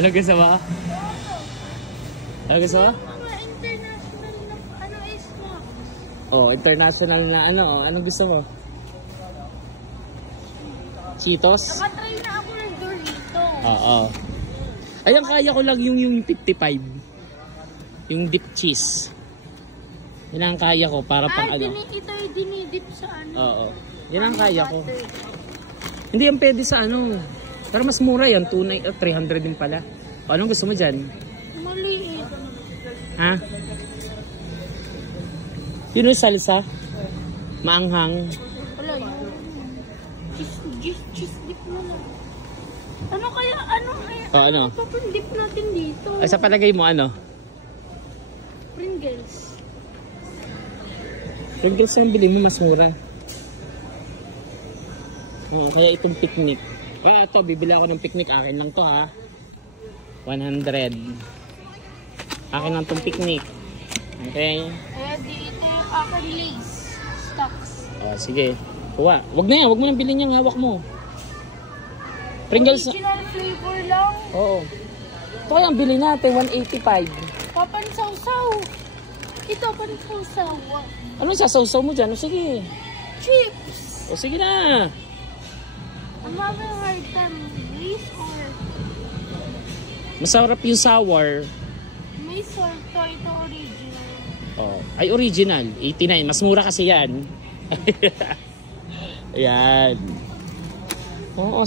Ano gusto mo? Ano gusto mo? Mga international na ano is mo? Oh, international na ano. Anong gusto mo? Cheetos? Nakatry na ako ng Doritos. Oo. Ayan, kaya ko lang yung 55. Yung dip cheese. Yan ang kaya ko para pang ano. Ito yung dinidip sa ano. Oo. Yan ang kaya ko. Hindi yan pwede sa ano. Pero mas mura yan. 300 din pala. O, anong gusto mo dyan? Maliit. Ha? Yun yung salsa? Maanghang? Wala na. Cheese dip na lang. Ano kaya? Ano kaya? O, ano? Papandip natin dito. Ay, sa palagay mo ano? Pringles. Pringles yung bilhin mo mas mura. Oo, kaya itong picnic. Ito, bibili ako ng picnic. Akin lang to ha. 100. Akin lang tong picnic. Okay? Dito yung aking lace. Stocks. Sige. Kuha. Wag na yan. Wag mo nang bilhin yung hawak mo. Pringles. Original flavor lang. Oo. Ito kaya ang bilhin natin. 185. Papansaw-saw. Ito, papansaw-saw. Anong sasaw-saw mo dyan? O sige. Chips. O sige na. I'm having a hard time. Lace or Masarap yung sour. may salt to. Ito original. Ay, original. 89. Mas mura kasi yan. Ayan. Oo,